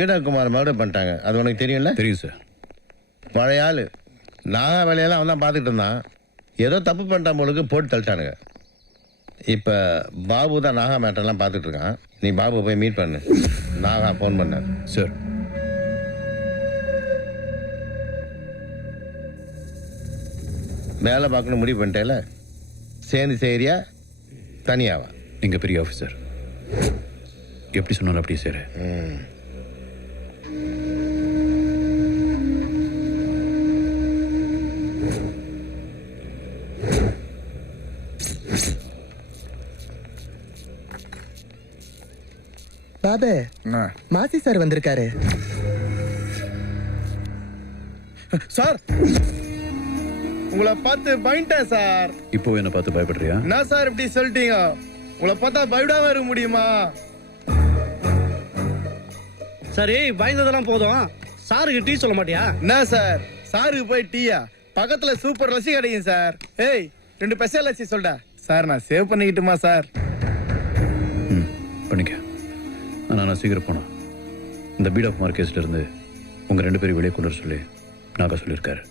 Veerakumar murder பண்ணிட்டாங்க. அது உனக்கு தெரியும்ல? தெரியும் சார். பழைய ஆள் நாகா வேலையெல்லாம் அவன் தான் பார்த்துக்கிட்டு இருந்தான். ஏதோ தப்பு பண்ணிட்டான் போலுக்கு போட்டு தள்ளிட்டானுங்க. இப்போ பாபு தான் நாகா மேட்டர்லாம் பார்த்துட்டு இருக்கான். நீ பாபு போய் மீட் பண்ணு. நாகா ஃபோன் பண்ண சார். வேலை பார்க்கணும் முடிவு பண்ணிட்டேல, சேர்ந்து செய்கிறியா தனியாவா? நீங்கள் பெரிய ஆஃபீஸர், எப்படி சொன்னாலும் அப்படியே சார். பாபு, மாசி சார் வந்திருக்காரு. சார் உங்களை பார்த்து பயன்ட்டேன் சார். இப்போ என்ன பார்த்து பயப்படுறியா? என்ன சார் இப்படி சொல்லிட்டீங்க? உங்களை பார்த்தா பயப்படாம இருக்க முடியுமா? சரி, பயந்ததெல்லாம் போதும். சாருக்கு டீ சொல்ல மாட்டியா? என்ன சார், சாருக்கு போய் டீயா? பக்கத்துல சூப்பர் லஸ்ஸி கிடைக்கும் சார். ஏய், 2 பெசல் லஸ்ஸி சொல்டா. சார் நான் சேவ் பண்ணிக்கிட்டுமா சார்? பண்ணிக்க. ஆனால் நான் சீக்கிரம் போனேன். இந்த பீடாகுமார் கேஸ்ல இருந்து உங்கள் 2 பேரும் வெளியே கொண்டு வர சொல்லி நாகா சொல்லியிருக்காரு.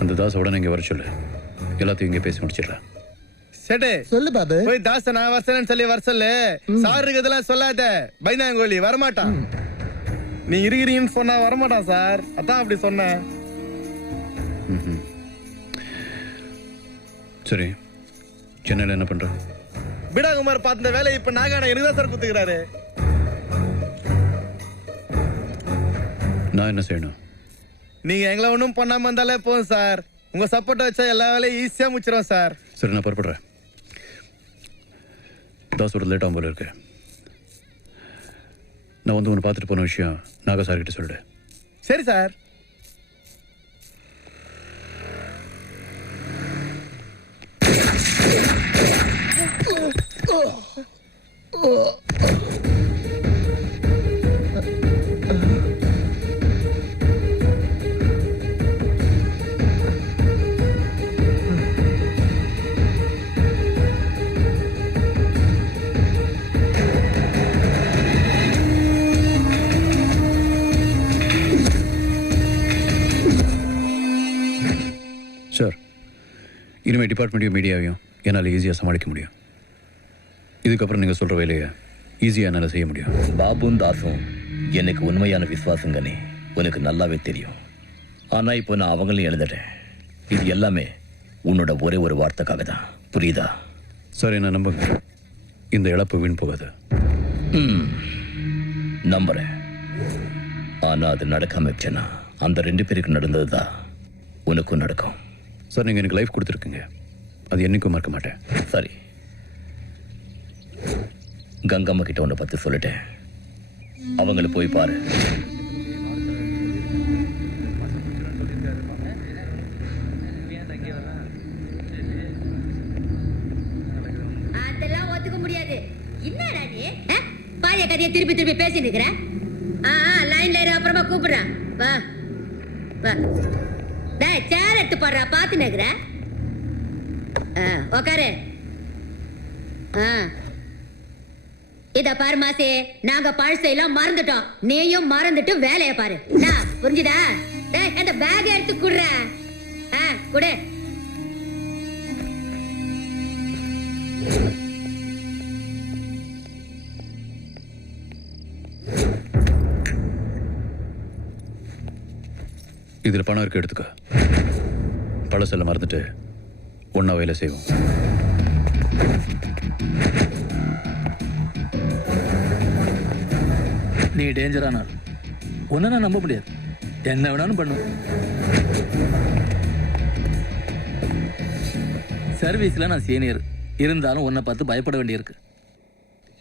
அந்த தாசை உடனே இங்கே வர சொல்லு. எல்லாத்தையும் இங்கே பேசி முடிச்சிடலாம். செட்டு சொல்லு பாபு. போய் தாச நான் வரசேன்னு சொல்லி வர சொல்லு. சார் இருக்கிறதெல்லாம் சொல்லாத. பயந்தாங்கோலி வரமாட்டான். நீ இருக்கிறீங்கன்னு சொன்னா வரமாட்டான் சார். அதான் அப்படி சொன்னேன். சரி, சென்னையில் என்ன பண்ற? பீடாகுமார் பார்த்த வேலை இப்ப நாகான எனக்கு தான் சார் குத்துக்கிறாரு. நான் என்ன செய்யணும்? நீங்க எங்களை ஒன்றும் பண்ணாம இருந்தாலே போதும் சார். உங்க சப்போர்ட் வச்சா எல்லா வேலையும் ஈஸியா முடிச்சிடும் சார். சரி, நான் புறப்படுறேன். தாஸ் ஒரு லேட் ஆகும் போல இருக்கு. நான் வந்து உன்னை பார்த்துட்டு போன விஷயம் நாகா சார் கிட்ட சொல்லிடு. சரி சார். சார், இனிமேல் டிபார்ட்மெண்ட்டையும் மீடியாவையும் என்னால் ஈஸியாக சமாளிக்க முடியும். இதுக்கப்புறம் நீங்கள் சொல்கிற வேலையை ஈஸியாக என்னால் செய்ய முடியும். பாபும் தாசும் எனக்கு உண்மையான விசுவாசங்கன்னு உனக்கு நல்லாவே தெரியும். ஆனால் இப்போ நான் அவங்களையும் எழுதுட்டேன். இது எல்லாமே உன்னோட ஒரே ஒரு வார்த்தைக்காக தான். புரியுதா? சார், என்ன நம்புங்க. இந்த இழப்பு வீண் போகாது. நம்புறேன். ஆனால் அது நடக்காம வச்சேன்னா அந்த 2 பேருக்கு நடந்தது தான் உனக்கும் நடக்கும். சார், நீங்கள் எனக்கு லைஃப் கொடுத்துருக்குங்க. அது என்னைக்கும் மறக்க மாட்டேன். சரி, கங்கம்மா கிட்ட உன்னை பற்றி சொல்லிட்டேன். அவங்கள போய் பாரு. அதெல்லாம் ஒத்துக்க முடியாது. என்னடா நீ பாய கதையை திருப்பி திருப்பி பேசிட்டு இருக்கிற? லைன்ல இரு, அப்புறமா கூப்பிடுறேன். வா வா. டேய், சேர் எடுத்து போடுறா. பாத்து நிக்கிற. உக்காரு. இத பாரு மாசே, நாங்க பழசையெல்லாம் மறந்துட்டோம். நீயும் மறந்துட்டு வேலையை பாரு. புரிஞ்சுதா? டேய், அந்த பேக் எடுத்து குடுற. குடு. இதில் பணம் இருக்கு, எடுத்துக்க. பழசெல்லாம் மறந்துட்டு ஒன்றா வேலை செய்வோம். நீ டேஞ்சரான ஒன்ன நான் நம்ப முடியாது. என்ன வேணாலும் பண்ணு. சர்வீஸ்ல நான் சீனியர் இருந்தாலும் உன்னை பார்த்து பயப்பட வேண்டியிருக்கு.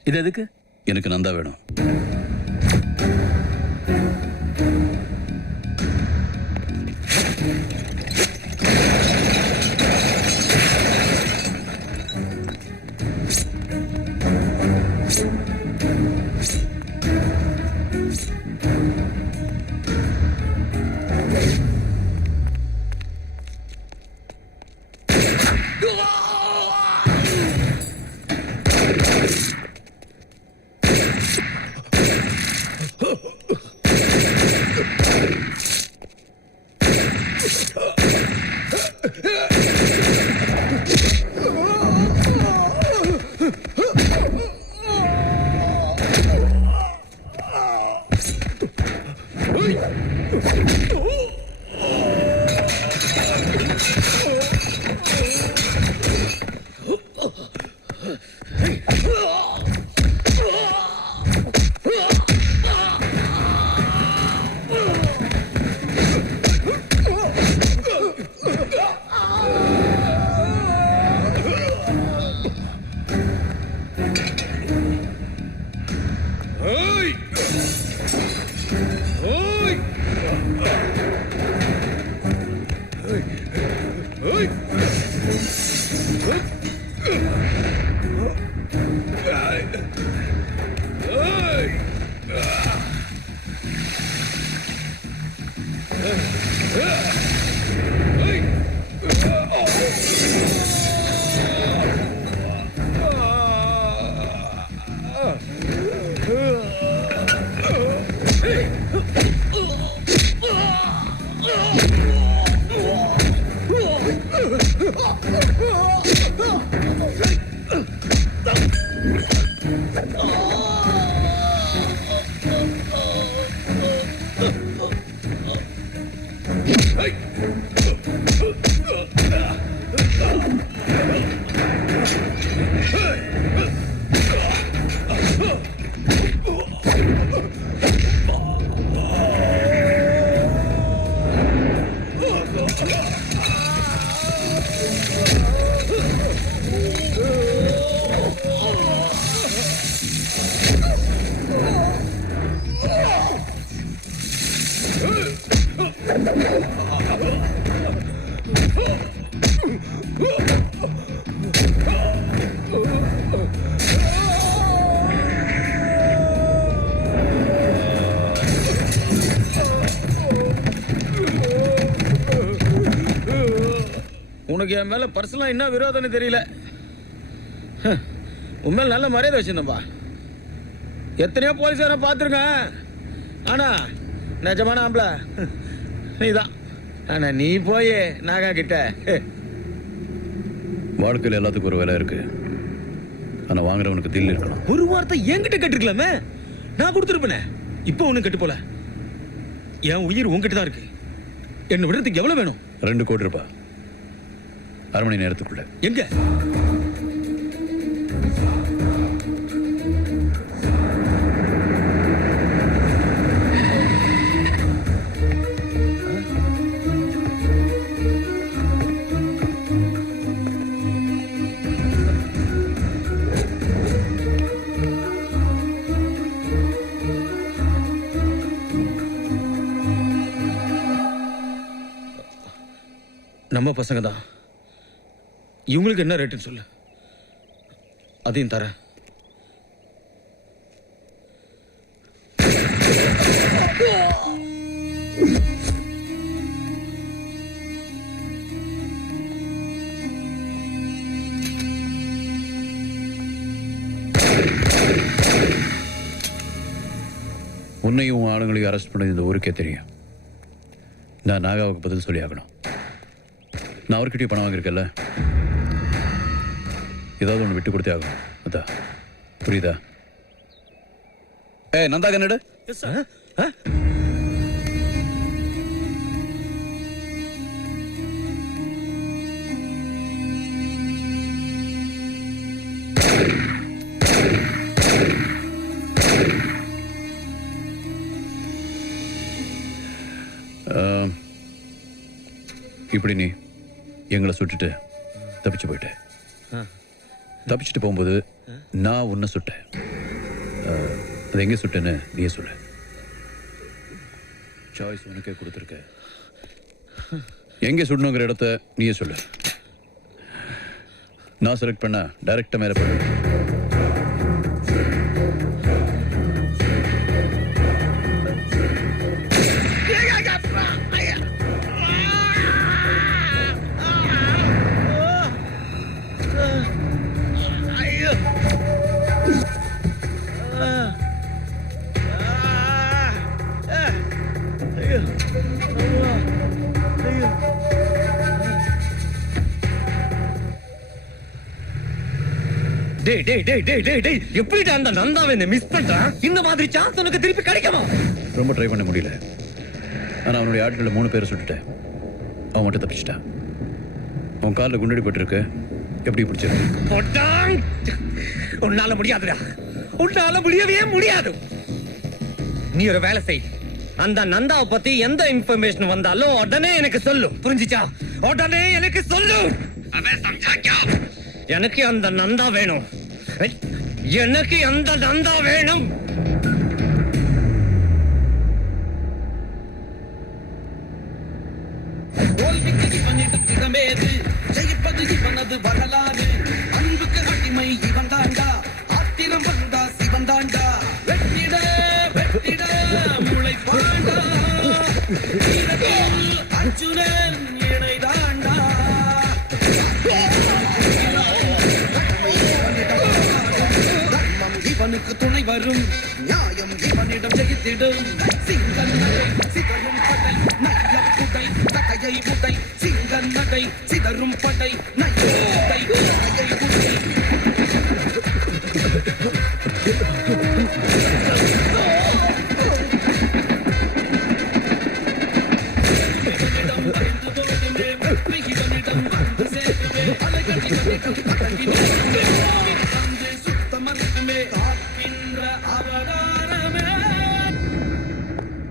இது எதுக்கு? எனக்கு நந்தா வேணும். உனக்கு என் மேல பர்சனலா என்ன விரோதம்னு தெரியல. உண்மையில நல்ல மரியாதை வச்சிருந்தப்பா. எத்தனையோ போலீஸார பார்த்துருக்கேன். ஆனா நிஜமான ஆம்பளை நீதான். ஆனா நீ போய் நாகா கிட்ட வாழ்க்கையில் எல்லாத்துக்கும் ஒரு வேலை இருக்கு. ஆனா வாங்குறவனுக்கு தில் இருக்கணும். ஒரு வார்த்தை என்கிட்ட கேட்டிருக்கலாமே, நான் கொடுத்துருப்பேனே. இப்போ ஒன்றும் கெட்டு போல. என் உயிர் உங்ககிட்ட தான் இருக்கு. என்ன விடுறதுக்கு எவ்வளவு வேணும்? 2 கோடி ரூபாய், 1/2 மணி நேரத்துக்குள்ள. எங்க? நம்ம பசங்க தான். இவங்களுக்கு என்ன ரேட்டுன்னு சொல்லு, அதையும் தரேன். உன்னையும் ஆளுங்களையும் அரெஸ்ட் பண்ணது இந்த ஊருக்கே தெரியும். நான் நாகாவுக்கு பதில் சொல்லி ஆகணும். நான் அவர்கிட்டயும் பணம் வாங்கியிருக்கேன்ல, ஏதாவது ஒன்று விட்டு கொடுத்தே ஆகணும். அதான் புரியுதா? நந்தா கன்னடு. இப்படி நீ எங்களை சுட்டுட்டு தப்பிச்சு போயிட்டேன். தப்பிச்சுட்டு போகும்போது நான் உன்னை சுட்டேன். அது எங்கே சுட்டேன்னு நீயே சொல்லு. சாய்ஸ் உனக்கே கொடுத்துருக்க. எங்கே சுடணுங்கிற இடத்த நீயே சொல்லு. நான் செலக்ட் பண்ண டைரக்டா மேலே போய் ஐயோ டேய் டேய் டேய் டேய் டேய் டேய் எப்படிடா அந்த நந்தாவை என்ன மிஸ் பண்றான்? இந்த மாதிரி சான்ஸ் உனக்கு திருப்பி கிடைக்குமா? ரொம்ப ட்ரை பண்ண முடியல. ஆனால் அவனுடைய ஆட்களில் 3 பேரை சுட்டுட்டேன். அவன் மட்டும் தப்பிச்சிட்டான். அவன் காலில் குண்டடி பட்டிருக்கு. எப்படி பிடிச்சிருக்கு? போட்டான். உன்னால முடியாதுடா, உன்னால முடியவே முடியாது. நீ ஒரு வேலை செய். அந்த நந்தாவை பத்தி எந்த இன்ஃபர்மேஷன் வந்தாலும் உடனே எனக்கு சொல்லு. புரிஞ்சுச்சா? உடனே எனக்கு சொல்லு. அவன் சம்சாக்கியா? எனக்கு அந்த நந்தா வேணும். எனக்கு அந்த நந்தா வேணும். தோல்விக்கு இவனிடம் இடமேது, ஜெயிப்பது இவனது வரலாறு. அன்புக்கு அடிமை இவன் தாண்டா, ஆத்திரம் வந்தா சிவன் தாண்டா. வெற்றிட வெற்றிட முளைப்பாண்டா, வீரத்தில் அர்ஜுனன் இணை தாண்டா. தர்மம் இவனுக்கு துணை வரும், நியாயம் இவனிடம் ஜெயித்திடும். சிங்கம் சிதறும் படை நைய புடை, தகையை உடை. சிங்கம் நடை சிதறும் படை நைய புடை.